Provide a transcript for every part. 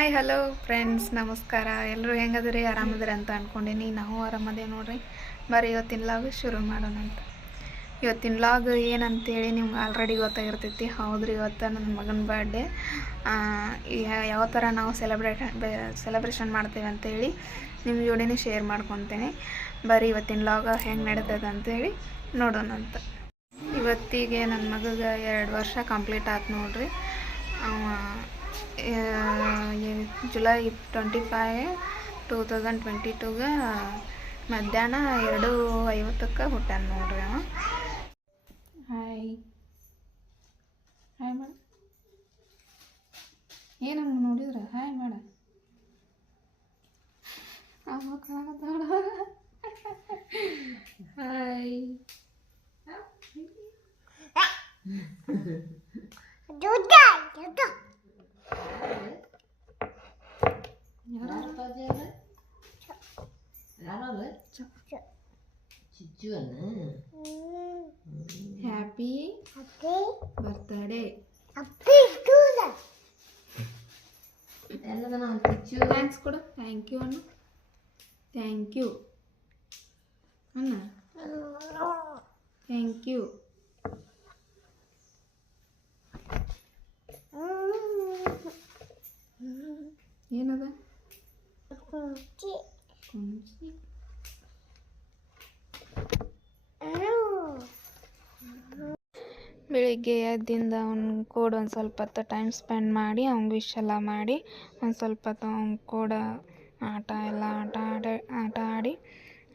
Hi hello friends, ನಮಸ್ಕಾರ. ಎಲ್ಲರೂ ಹೆಂಗದ್ರಿ? ಆರಾಮದ್ರಿ ಅಂತ ಅಂದ್ಕೊಂಡೀನಿ. ನಾವು ಆರಾಮದೇ ನೋಡ್ರಿ. ಬರ್ರಿ ಇವತ್ತಿನ ಲಾಗ್ ಶುರು ಮಾಡೋಣ ಅಂತ. ಇವತ್ತಿನ ಲಾಗ್ ಏನಂತೇಳಿ ನಿಮ್ಗೆ ಆಲ್ರೆಡಿ ಗೊತ್ತಾಗಿರ್ತೈತಿ. ಹೌದ್ರಿ, ಇವತ್ತು ನನ್ನ ಮಗನ ಬರ್ಡೇ. ಯಾವ ಥರ ನಾವು ಸೆಲೆಬ್ರೇಷನ್ ಮಾಡ್ತೇವೆ ಅಂತೇಳಿ ನಿಮ್ಮ ಜೋಡಿನೇ ಶೇರ್ ಮಾಡ್ಕೊತೇನೆ. ಬರ್ರಿ ಇವತ್ತಿನ ಲಾಗ್ ಹೆಂಗೆ ನಡೀತದೆ ಅಂತೇಳಿ ನೋಡೋಣ ಅಂತ. ಇವತ್ತಿಗೆ ನನ್ನ ಮಗಗೆ 2 ವರ್ಷ ಕಂಪ್ಲೀಟ್ ಆಯ್ತು ನೋಡ್ರಿ. ಜುಲೈ 25, 2022 ಮಧ್ಯಾಹ್ನ 2:50 ಹುಟ್ಟಾನ ನೋಡ್ರಿ. ಹಾಯ್ ಹಾಯ್ ಮಾಡ, ಏನಂಗ ನೋಡಿದ್ರ ಹಾಯ್ ಮಾಡ. Hi happy birthday. ಥ್ಯಾಂಕ್ಸ್ ಕೊಡು. ಥ್ಯಾಂಕ್ ಯು ಅಣ್ಣ. ಥ್ಯಾಂಕ್ ಯು ಅಣ್ಣ. Thank you. ಏನದ? ಕುಂಚಿ. ಬೆಳಿಗ್ಗೆ ಎದ್ದಿಂದ ಅವ್ನ ಕೂಡ ಒಂದು ಸ್ವಲ್ಪ ಹೊತ್ತು ಟೈಮ್ ಸ್ಪೆಂಡ್ ಮಾಡಿ ಅವ್ನಿಗೆ ವಿಶ್ ಎಲ್ಲ ಮಾಡಿ ಒಂದು ಸ್ವಲ್ಪ ಹೊತ್ತು ಅವ್ನ ಕೂಡ ಆಟ ಆಡಿ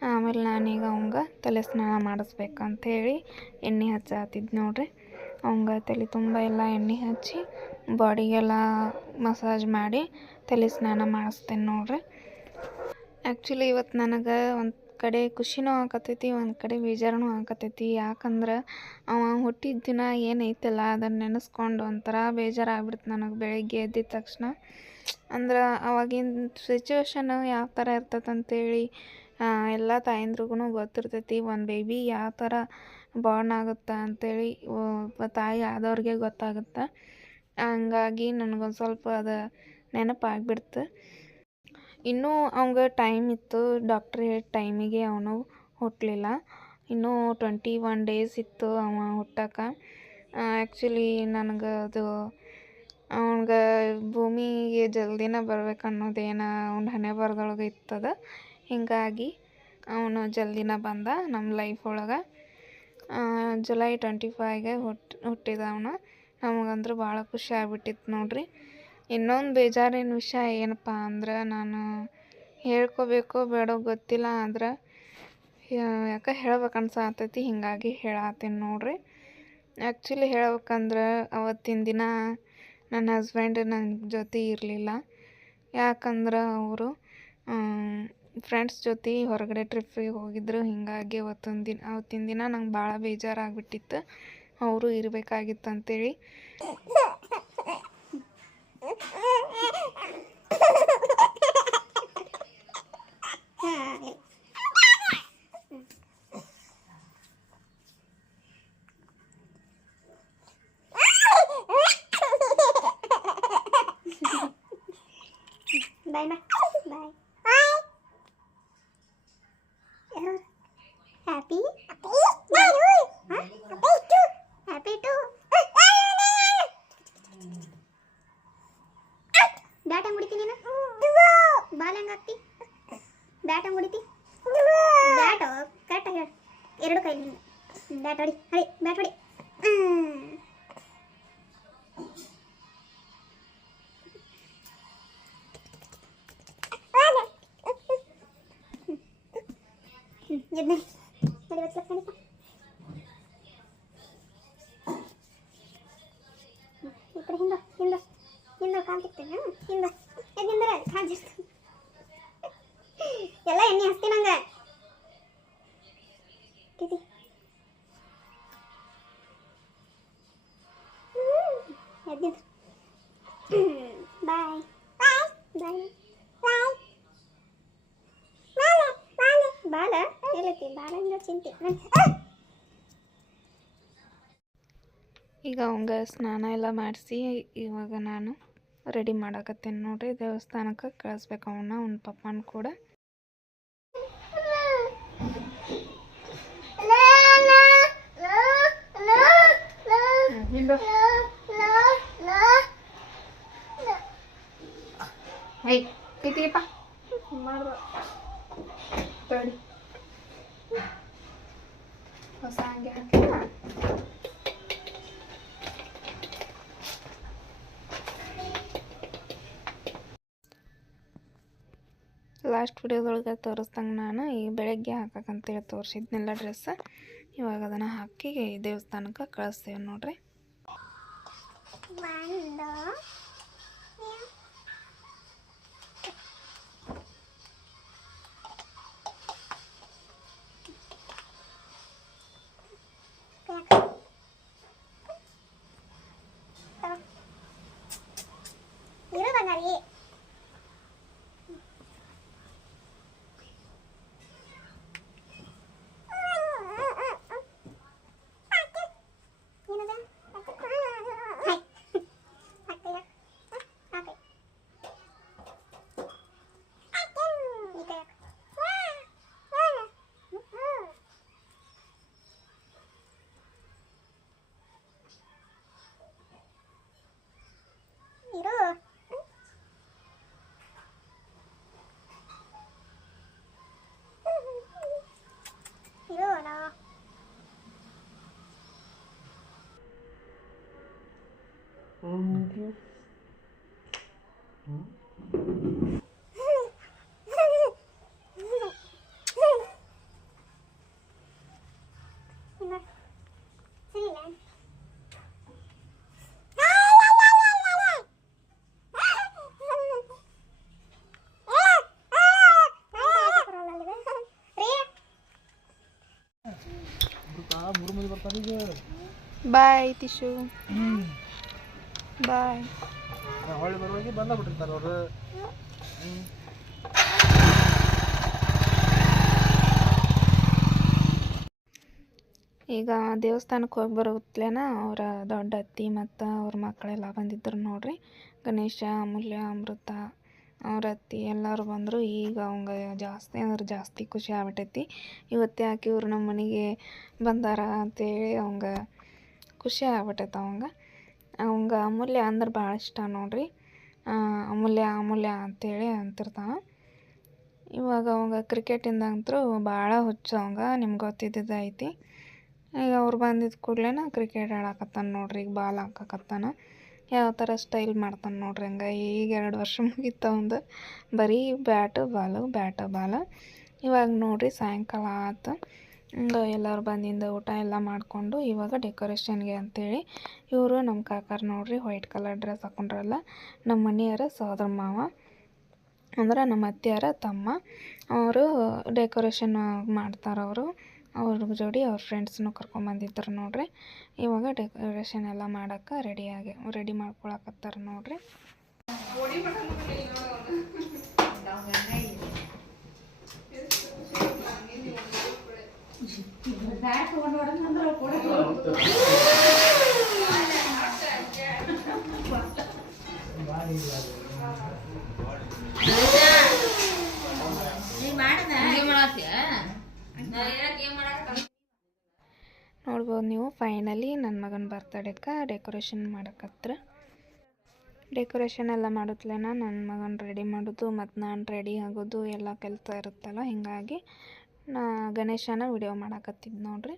ಆಮೇಲೆ ನಾನೀಗ ಅವಂಗೆ ತಲೆ ಸ್ನಾನ ಮಾಡಿಸ್ಬೇಕಂಥೇಳಿ ಎಣ್ಣೆ ಹಚ್ಚಾತಿದ್ದು ನೋಡ್ರಿ. ಅವಂಗೆ ತಲೆ ತುಂಬ ಎಲ್ಲ ಎಣ್ಣೆ ಹಚ್ಚಿ ಬಾಡಿಗೆಲ್ಲ ಮಸಾಜ್ ಮಾಡಿ ತಲೆ ಸ್ನಾನ ಮಾಡಿಸ್ತೇನೆ ನೋಡ್ರಿ. ಆ್ಯಕ್ಚುಲಿ ಇವತ್ತು ನನಗೆ ಒಂದು ಕಡೆ ಖುಷಿನೂ ಆಕತ್ತೈತಿ, ಒಂದು ಕಡೆ ಬೇಜಾರೂ ಆಕತ್ತೈತಿ. ಯಾಕಂದ್ರೆ ಅವ ಹುಟ್ಟಿದ ದಿನ ಏನೈತಲ್ಲ ಅದನ್ನು ನೆನೆಸ್ಕೊಂಡು ಒಂಥರ ಬೇಜಾರಾಗ್ಬಿಡ್ತು ನನಗೆ ಬೆಳಗ್ಗೆ ಎದ್ದಿದ ತಕ್ಷಣ. ಅಂದ್ರೆ ಅವಾಗಿನ ಸಿಚುವೇಶನ್ ಯಾವ ಥರ ಇರ್ತೈತೆ ಅಂತೇಳಿ ಎಲ್ಲ ತಾಯಂದ್ರಿಗೂ ಗೊತ್ತಿರ್ತೈತಿ. ಒಂದು ಬೇಬಿ ಯಾವ ಥರ ಬಾರ್ನ್ ಆಗುತ್ತೆ ಅಂಥೇಳಿ ತಾಯಿ ಆದವ್ರಿಗೆ ಗೊತ್ತಾಗುತ್ತೆ. ಹಂಗಾಗಿ ನನಗೊಂದು ಸ್ವಲ್ಪ ಅದು ನೆನಪಾಗ್ಬಿಡ್ತು. ಇನ್ನೂ ಅವಂಗೆ ಟೈಮ್ ಇತ್ತು, ಡಾಕ್ಟ್ರ್ ಹೇಳಿದ ಟೈಮಿಗೆ ಅವನು ಹುಟ್ಟಲಿಲ್ಲ. ಇನ್ನೂ 21 ಡೇಸ್ ಇತ್ತು ಅವ ಹುಟ್ಟಕ್ಕೆ. ಆ್ಯಕ್ಚುಲಿ ನನಗೆ ಅದು ಅವನಿಗೆ ಭೂಮಿಗೆ ಜಲ್ದಿನ ಬರ್ಬೇಕನ್ನೋದೇನೋ ಅವ್ನ ಹಣೆಬರಹದೊಳಗೆ ಇರ್ತದ. ಹೀಗಾಗಿ ಅವನು ಜಲ್ದಿನ ಬಂದ ನಮ್ಮ ಲೈಫ್ ಒಳಗೆ. ಜುಲೈ 25ಗೆ ಹುಟ್ಟಿದ ಅವನು. ನಮಗಂದ್ರೆ ಭಾಳ ಖುಷಿ ಆಗ್ಬಿಟ್ಟಿತ್ತು ನೋಡ್ರಿ. ಇನ್ನೊಂದು ಬೇಜಾರಿನ ವಿಷಯ ಏನಪ್ಪ ಅಂದ್ರೆ, ನಾನು ಹೇಳ್ಕೋಬೇಕೋ ಬೇಡೋ ಗೊತ್ತಿಲ್ಲ, ಆದ್ರೆ ಯಾಕೆ ಹೇಳ್ಬೇಕು ಅನ್ಸಾತೈತಿ, ಹೀಗಾಗಿ ಹೇಳತ್ತೀನಿ ನೋಡ್ರಿ. ಆ್ಯಕ್ಚುಲಿ ಹೇಳ್ಬೇಕಂದ್ರೆ ಅವತ್ತಿನ ದಿನ ನನ್ನ ಹಸ್ಬೆಂಡ್ ನನ್ನ ಜೊತೆ ಇರಲಿಲ್ಲ. ಯಾಕಂದ್ರೆ ಅವರು ಫ್ರೆಂಡ್ಸ್ ಜೊತೆ ಹೊರಗಡೆ ಟ್ರಿಪ್ಪಿಗೆ ಹೋಗಿದ್ರು. ಹೀಗಾಗಿ ಅವತ್ತಿನ ದಿನ ನಂಗೆ ಭಾಳ ಬೇಜಾರಾಗ್ಬಿಟ್ಟಿತ್ತು. ಅವರು ಇರಬೇಕಾಗಿತ್ತು ಅಂತೇಳಿ. ಬಾಯ್ ಬಾಯ್. ಹ್ಯಾಪಿ ಹ್ಯಾಪಿ ಟು ಬ್ಯಾಟ್ ಹಂಗೆ ಹೊಡಿತೀನಿ ನೀನು. ಬಾಲ್ ಹೆಂಗೆ ಹಾಕ್ತಿ? ಬ್ಯಾಟ್ ಹಂಗೆ ಹೊಡಿತಿ? ಬ್ಯಾಟು ಕರೆಕ್ಟಾಗಿ ಹೇಳಿ. 2 ಕೈಲಿ ಬ್ಯಾಟ್ ಹೊಡಿ. ಬ್ಯಾಟ್ ಹೊಡಿ. ಹಿಂದ ಕಾಣ್ತಿರ್ತೇನೆ. ಹಿಂದ ಕಾಣಿಸ್ತು. ಎಲ್ಲ ಎಣ್ಣೆ ಹಚ್ತಿ ನಂಗೆ. ಬಾಯ್ ಬಾಯ್ ಬಾಳ ಹೇಳತ್ತಿ. ಬಾಳಂಗ ಚಿಂತೆ. ಈಗ ಅವಂಗೆ ಸ್ನಾನ ಎಲ್ಲ ಮಾಡಿಸಿ ಇವಾಗ ನಾನು ರೆಡಿ ಮಾಡಾಕತ್ತೀನಿ ನೋಡ್ರಿ. ದೇವಸ್ಥಾನಕ್ಕೆ ಕಳಿಸ್ಬೇಕು ಅವ್ನ ಪಪ್ಪನ ಕೂಡ. ಐತಿಯಪ್ಪ ಮಾಡ್ದ ತಡಿ ಹೊಸ ಹಂಗೆ ಹಾಕಿ ಲಾಸ್ಟ್ ವಿಡಿಯೋದೊಳಗೆ ತೋರಿಸ್ದಂಗೆ ನಾನು ಈ ಬೆಳಗ್ಗೆ ಹಾಕಕ್ಕಂತೇಳಿ ತೋರಿಸಿದ್ನೆಲ್ಲ ಡ್ರೆಸ್. ಇವಾಗ ಅದನ್ನು ಹಾಕಿ ದೇವಸ್ಥಾನಕ್ಕೆ ಕಳಿಸ್ತೇವೆ ನೋಡ್ರಿ. ಬಾಯ್ ತಿಶು, ಬಾಯ್. ಹೊಳ್ಳಿ ಬರುವಾಗ ಬಂದಾಗ್ಬಿಟ್ಟಿರ್ತಾರೆ ಅವರು. ಈಗ ದೇವಸ್ಥಾನಕ್ಕೆ ಹೋಗಿ ಬರೋತ್ಲೇನ ಅವರ ದೊಡ್ಡ ಅತ್ತಿ ಮತ್ತು ಅವ್ರ ಮಕ್ಕಳೆಲ್ಲ ಬಂದಿದ್ದರು ನೋಡ್ರಿ. ಗಣೇಶ, ಅಮೂಲ್ಯ, ಅಮೃತ, ಅವ್ರ ಅತ್ತಿ ಎಲ್ಲರೂ ಬಂದರು. ಈಗ ಅವಂಗ ಜಾಸ್ತಿ ಅಂದ್ರೆ ಜಾಸ್ತಿ ಖುಷಿ ಆಗ್ಬಿಟ್ಟೈತಿ. ಇವತ್ತು ಯಾಕೆ ಇವ್ರು ನಮ್ಮ ಮನೆಗೆ ಬಂದಾರ ಅಂತೇಳಿ ಅವಂಗ ಖುಷಿ ಆಗ್ಬಿಟ್ಟೈತೆ. ಅವಂಗ ಅಮೂಲ್ಯ ಅಂದ್ರೆ ಭಾಳ ಇಷ್ಟ ನೋಡ್ರಿ. ಅಮೂಲ್ಯ ಅಮೂಲ್ಯ ಅಂತೇಳಿ ಅಂತಿರ್ತಾನೆ. ಇವಾಗ ಅವಂಗ ಕ್ರಿಕೆಟಿಂದ ಅಂತೂ ಭಾಳ ಹುಚ್ಚು ಅವಂಗ, ನಿಮ್ಗೆ ಗೊತ್ತಿದ್ದೈತಿ. ಈಗ ಅವ್ರು ಬಂದಿದ್ದ ಕೂಡಲೇ ಕ್ರಿಕೆಟ್ ಆಡಾಕತ್ತಾನ ನೋಡ್ರಿ. ಈಗ ಬಾಲ್ ಹಾಕಕತ್ತಾನ, ಯಾವ ಥರ ಸ್ಟೈಲ್ ಮಾಡ್ತಾನೆ ನೋಡ್ರಿ. ಹಂಗೆ ಈಗ 2 ವರ್ಷ ಮುಗೀತು ಅವಂದು. ಬರೀ ಬ್ಯಾಟು ಬಾಲು. ಇವಾಗ ನೋಡ್ರಿ ಸಾಯಂಕಾಲ ಆಯ್ತು. ಹಂಗೆ ಎಲ್ಲರೂ ಬಂದಿಂದ ಊಟ ಎಲ್ಲ ಮಾಡಿಕೊಂಡು ಇವಾಗ ಡೆಕೋರೇಷನ್ಗೆ ಅಂಥೇಳಿ ಇವರು ನಮ್ಮ ಕಾಕಾರ ನೋಡ್ರಿ ವೈಟ್ ಕಲರ್ ಡ್ರೆಸ್ ಹಾಕೊಂಡ್ರಲ್ಲ, ನಮ್ಮ ಮನೆಯವರ ಸೋದರ ಮಾವ ಅಂದ್ರೆ ನಮ್ಮ ಅತ್ತೆಯರ ತಮ್ಮ. ಅವರು ಡೆಕೋರೇಷನ್ ಮಾಡ್ತಾರವರು. ಅವ್ರ ಜೋಡಿ ಅವ್ರ ಫ್ರೆಂಡ್ಸ್ನು ಕರ್ಕೊಂಬಂದಿದ್ರು ನೋಡ್ರಿ. ಇವಾಗ ಡೆಕೋರೇಷನ್ ಎಲ್ಲ ಮಾಡೋಕ್ಕೆ ರೆಡಿ ಮಾಡ್ಕೊಳಕತ್ತಾರ ನೋಡ್ರಿ. ನೋಡ್ಬೋದು ನೀವು, ಫೈನಲಿ ನನ್ನ ಮಗನ ಬರ್ತಡೇಕ್ಕೆ ಡೆಕೋರೇಷನ್ ಮಾಡಕತ್ರ. ಡೆಕೋರೇಷನ್ ಎಲ್ಲ ಮಾಡುತ್ತಲೇನ ನನ್ನ ಮಗನ ರೆಡಿ ಮಾಡೋದು ಮತ್ತು ನಾನು ರೆಡಿ ಆಗೋದು ಎಲ್ಲ ಕೆಲಸ ಇರುತ್ತಲ್ಲ. ಹೀಗಾಗಿ ನಾ ಗಣೇಶನ ವಿಡಿಯೋ ಮಾಡಾಕತ್ತಿದ್ದು ನೋಡ್ರಿ.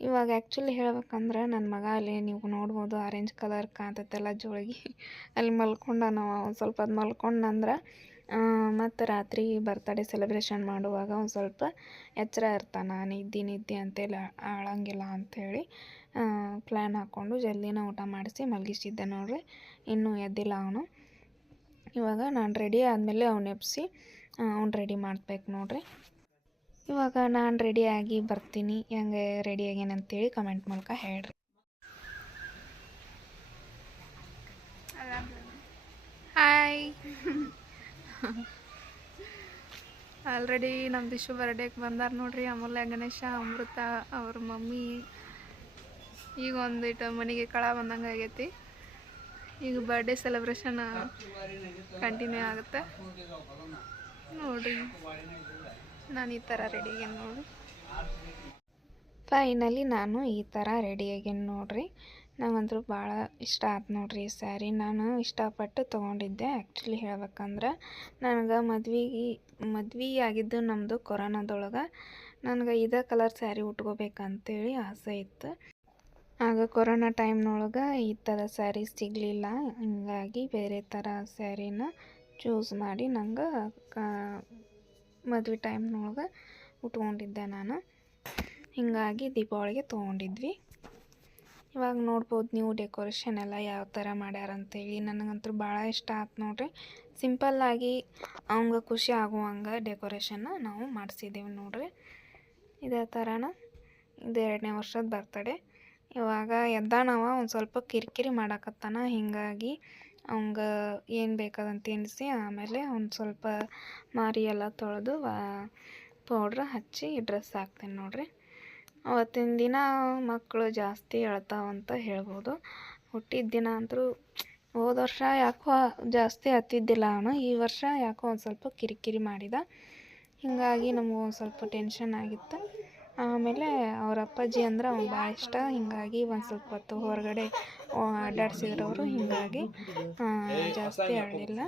ಇವಾಗ ಆ್ಯಕ್ಚುಲಿ ಹೇಳ್ಬೇಕಂದ್ರೆ ನನ್ನ ಮಗ ಅಲ್ಲಿ ನೀವು ನೋಡ್ಬೋದು ಆರೆಂಜ್ ಕಲರ್ ಕಾಣ್ತೈತೆಲ್ಲ ಜೋಳಿಗೆ, ಅಲ್ಲಿ ಮಲ್ಕೊಂಡ. ನಾವು ಒಂದು ಸ್ವಲ್ಪ ಅದು ಮಲ್ಕೊಂಡಂದ್ರೆ ಮತ್ತು ರಾತ್ರಿ ಬರ್ತಡೇ ಸೆಲೆಬ್ರೇಷನ್ ಮಾಡುವಾಗ ಒಂದು ಸ್ವಲ್ಪ ಎಚ್ಚರ ಇರ್ತಾನೆ. ನಿದ್ದೆ ಅಂತೇಳಿ ಆಳಂಗಿಲ್ಲ ಅಂಥೇಳಿ ಪ್ಲ್ಯಾನ್ ಹಾಕ್ಕೊಂಡು ಜಲ್ದಿನ ಊಟ ಮಾಡಿಸಿ ಮಲಗಿಸಿದ್ದೆ ನೋಡ್ರಿ. ಇನ್ನೂ ಎದ್ದಿಲ್ಲ ಅವನು. ಇವಾಗ ನಾನು ರೆಡಿ ಆದಮೇಲೆ ಅವ್ನು ಎಬ್ಬಿಸಿ ಅವ್ನು ರೆಡಿ ಮಾಡ್ಬೇಕು ನೋಡ್ರಿ. ಇವಾಗ ನಾನು ರೆಡಿಯಾಗಿ ಬರ್ತೀನಿ. ಹೆಂಗೆ ರೆಡಿಯಾಗೇನಂತೇಳಿ ಕಮೆಂಟ್ ಮೂಲಕ ಹೇಳ್ರಿ. ಹಾಯ್. ಆಲ್ರೆಡಿ ನಮ್ಮ ದಿಶು ಬರ್ಡೇಗೆ ಬಂದಾರ ನೋಡ್ರಿ. ಅಮೂಲ್ಯ, ಗಣೇಶ, ಅಮೃತ ಅವ್ರ ಮಮ್ಮಿ. ಈಗ ಒಂದಿಟ್ಟು ಮನೆಗೆ ಕಳ ಬಂದಂಗೆ ಆಗೈತಿ. ಈಗ ಬರ್ಡೇ ಸೆಲೆಬ್ರೇಷನ್ ಕಂಟಿನ್ಯೂ ಆಗುತ್ತೆ ನೋಡಿರಿ. ನಾನು ಈ ಥರ ರೆಡಿ ಆಗೇನು ನೋಡಿ. ಫೈನಲಿ ನಾನು ಈ ಥರ ರೆಡಿ ಆಗೇನು ನೋಡಿರಿ. ನಂಗಂತೂ ಭಾಳ ಇಷ್ಟ ಆಯ್ತು ನೋಡಿರಿ ಈ ಸ್ಯಾರಿ. ನಾನು ಇಷ್ಟಪಟ್ಟು ತೊಗೊಂಡಿದ್ದೆ. ಆ್ಯಕ್ಚುಲಿ ಹೇಳ್ಬೇಕಂದ್ರೆ ನನಗೆ ಮದ್ವೆ ಆಗಿದ್ದು ನಮ್ಮದು ಕೊರೋನಾದೊಳಗೆ. ನನಗೆ ಇದೇ ಕಲರ್ ಸ್ಯಾರಿ ಉಟ್ಕೋಬೇಕಂತೇಳಿ ಆಸೆ ಇತ್ತು. ಆಗ ಕೊರೋನಾ ಟೈಮ್ನೊಳಗೆ ಈ ಥರ ಸ್ಯಾರಿ ಸಿಗಲಿಲ್ಲ. ಹಿಂಗಾಗಿ ಬೇರೆ ಥರ ಸ್ಯಾರಿನ ಚೂಸ್ ಮಾಡಿ ನಂಗೆ ಮದ್ವೆ ಟೈಮ್ನೊಳಗೆ ಉಟ್ಕೊಂಡಿದ್ದೆ ನಾನು. ಹೀಗಾಗಿ ದೀಪಾವಳಿಗೆ ತೊಗೊಂಡಿದ್ವಿ. ಇವಾಗ ನೋಡ್ಬೋದು ನೀವು ಡೆಕೋರೇಷನ್ ಎಲ್ಲ ಯಾವ ಥರ ಮಾಡ್ಯಾರಂತೇಳಿ. ನನಗಂತೂ ಭಾಳ ಇಷ್ಟ ಆಯ್ತು ನೋಡಿರಿ. ಸಿಂಪಲ್ಲಾಗಿ ಅವಂಗೆ ಖುಷಿ ಆಗುವಂಗೆ ಡೆಕೋರೇಷನ್ನ ನಾವು ಮಾಡಿಸಿದ್ದೀವಿ ನೋಡಿರಿ. ಇದೇ ಥರನ ಇದು 2ನೇ ವರ್ಷದ ಬರ್ತಡೇ. ಇವಾಗ ಎದ್ದಾನವ ಒಂದು ಸ್ವಲ್ಪ ಕಿರಿಕಿರಿ ಮಾಡಾಕತ್ತಾನ. ಹೀಗಾಗಿ ಅವಂಗೆ ಏನು ಬೇಕಾದಂತ ತಿನ್ನಿಸಿ ಆಮೇಲೆ ಒಂದು ಸ್ವಲ್ಪ ಮಾರಿ ಎಲ್ಲ ತೊಳೆದು ಪೌಡ್ರ್ ಹಚ್ಚಿ ಡ್ರೆಸ್ ಹಾಕ್ತೇನೆ ನೋಡಿರಿ. ಅವತ್ತಿನ ದಿನ ಮಕ್ಕಳು ಜಾಸ್ತಿ ಅಳ್ತಾವಂತ ಹೇಳ್ಬೋದು. ಹುಟ್ಟಿದ ದಿನ ಅಂತೂ ಹೋದ ವರ್ಷ ಯಾಕೋ ಜಾಸ್ತಿ ಹತ್ತಿದ್ದಿಲ್ಲ ಅವನು. ಈ ವರ್ಷ ಯಾಕೋ ಒಂದು ಸ್ವಲ್ಪ ಕಿರಿಕಿರಿ ಮಾಡಿದ. ಹೀಗಾಗಿ ನಮಗೂ ಒಂದು ಸ್ವಲ್ಪ ಟೆನ್ಷನ್ ಆಗಿತ್ತು. ಆಮೇಲೆ ಅವ್ರ ಅಪ್ಪಾಜಿ ಅಂದ್ರೆ ಅವ್ನು ಭಾಳ ಇಷ್ಟ. ಹೀಗಾಗಿ ಒಂದು ಸ್ವಲ್ಪ ಹೊತ್ತು ಹೊರಗಡೆ ಅಡ್ಡಾಡ್ಸಿದ್ರು ಅವರು. ಹೀಗಾಗಿ ಜಾಸ್ತಿ ಆಡಲಿಲ್ಲ.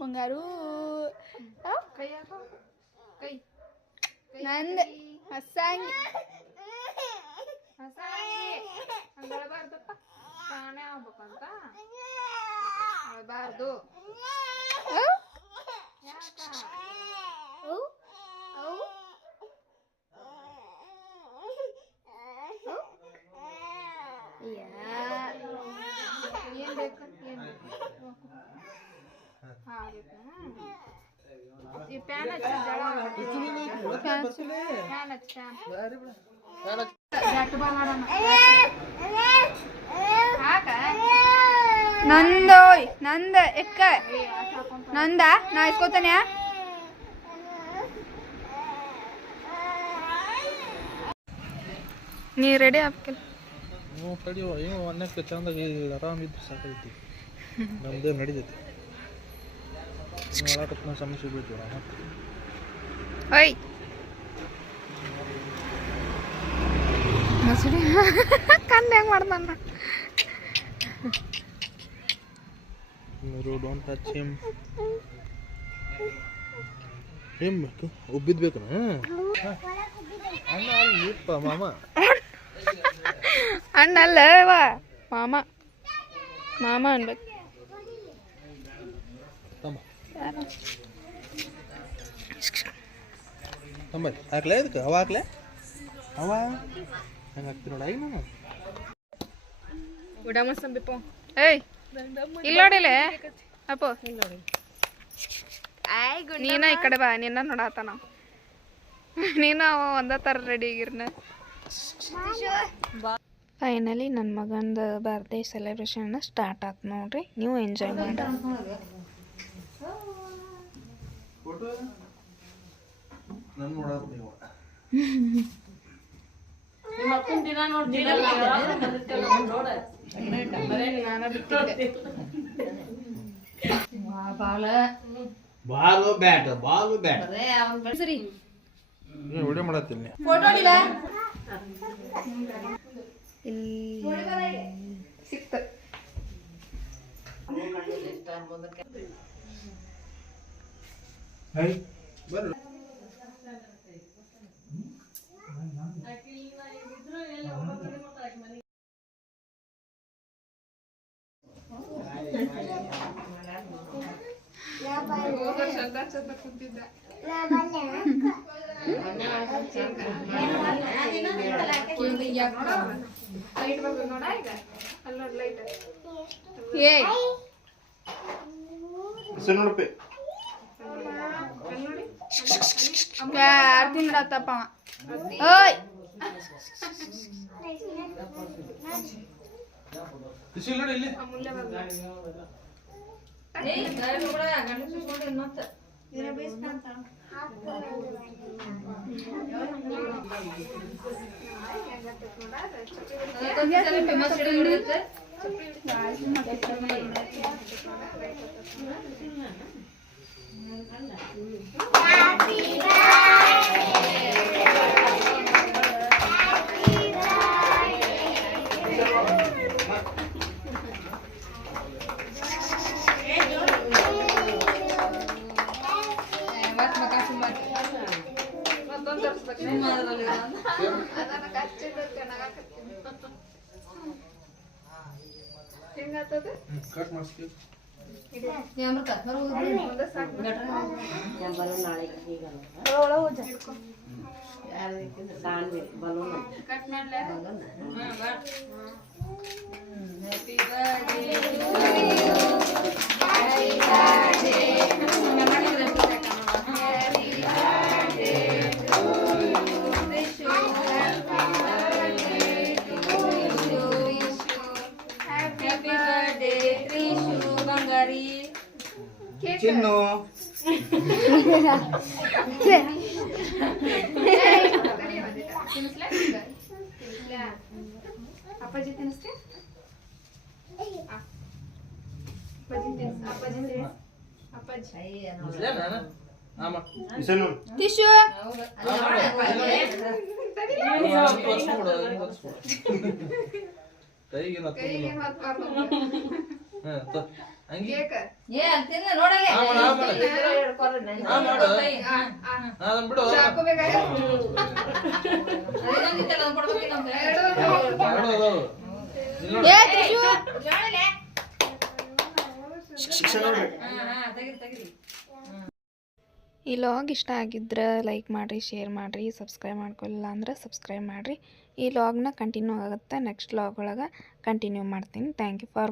ಬಂಗಾರು ನಂದ ಹಸಂಗಿ ಹಂಗಳ್ಬಾರ್ದಪ್ಪ, ತಾನೇ ಆಗ್ಬೇಕಂತ ಅಳ್ಬಾರ್ದು. ಏನ್ ಬೇಕು ಈ ಪ್ಯಾನ್ ಹಚ್ಚಿ ನಂದೋಯ್ ನಂದ ಎಕ್ಕ ನಂದ ನಾ ಇಸ್ಕೋತಾನೆ. ನೀ ರೆಡಿ ಆಗ್ತಿಲ್ಲ. ತಡಿಯೋ ಏನು ಅನ್ನಕ್ಕೆ ಚಂದಾಗಿ ಆರಾಮಿದ್ದು ಸಾಕೈತಿ. ನಮ್ದೇ ನಡೀತೈತಿ. ಮಾಡಾಕತ್ನ ಸಮಸ್ಯೆ ಬೀಳ್ತೀವ. ಓಯ್ ಮಸೂರಿ ಕಂಡು ಹೆಂಗೆ ಮಾಡ್ತಾನ. ಡೋಂಟ್ ಟಚ್ ಹಿಮ್ ಉಬ್ಬಿದ್ಬೇಕು ಅಣ್ಣ ಅಲ್ಲಿಪ್ಪ ಮಾಮ. ಅಣ್ಣಲ್ಲವ ಮಾಮ ಮಾಮ ಅನ್ಬೇಕು. ತಂಬರಿ ಹಾಕ್ಲೇ ಇದಕ್ಕೆ ಅವ ಹಾಕ್ಲೆ ಅವ ಹೆಂಗೆ ಹಾಕ್ತಿ ನೋಡ ಈಗ ನಾನು ಏಯ್ ಇಲ್ಲಿ ನೋಡಿಲೆ ಅಪ್ಪು ನೀನ ಈ ಕಡೆ ಬಾ. ನಿನ್ನ ನೋಡಾತ ನಾವು ನೀನು ಅವ ಒಂದೇ ಥರ ರೆಡಿ ಆಗಿರ್ನ. ಫೈನಲಿ ನನ್ನ ಮಗಂದು ಬರ್ಡೇ ಸೆಲೆಬ್ರೇಷನ್ ಸ್ಟಾರ್ಟ್ ಆಯ್ತು ನೋಡ್ರಿ. ನೀವು ಎಂಜಾಯ್ ಮಾಡಿ. ಬಾಲು ಬ್ಯಾಟ್ ಸರಿ ವಿಡಿಯೋ ಮಾಡತ್ತೀನಿ. ಸಿಕ್ತು ಬರ್ರಿ ಕುಂತಿದ್ದ ಲೈಟ್ ಬರ್ಬೇಕು ನೋಡ ಈಗ. ಅಲ್ಲಿ ನೋಡಿ ಲೈಟ್. ಏಯ್ ನೋಡಪ್ಪಿ ನೋಡಿ ಯಾರು ತಿಂದ್ರತ್ತಪ್ಪ. ಓಯ್ ನೋಡಿ ಇಲ್ಲಿ ಅಮೂಲ್ಯ ಬಂದ ಕಟ್ ಮಾಡಿಸ್ತೀವಿ. ಚಿನ್ನು ಅಪ್ಪಾಜಿ ತಿನ್ನಿಸ್ತೆ ಟಿಶ್ಯೂ ಈ ಲಾಗ್ ಇಷ್ಟ ಆಗಿದ್ರೆ ಲೈಕ್ ಮಾಡಿರಿ, ಶೇರ್ ಮಾಡಿರಿ, ಸಬ್ಸ್ಕ್ರೈಬ್ ಮಾಡ್ಕೊಳ್ಳಿಲ್ಲ ಅಂದ್ರೆ ಸಬ್ಸ್ಕ್ರೈಬ್ ಮಾಡಿರಿ. ಈ ಲಾಗ್ನ ಕಂಟಿನ್ಯೂ ಆಗುತ್ತೆ, ನೆಕ್ಸ್ಟ್ ಲಾಗ್ ಒಳಗೆ ಕಂಟಿನ್ಯೂ ಮಾಡ್ತೀನಿ. Thank you for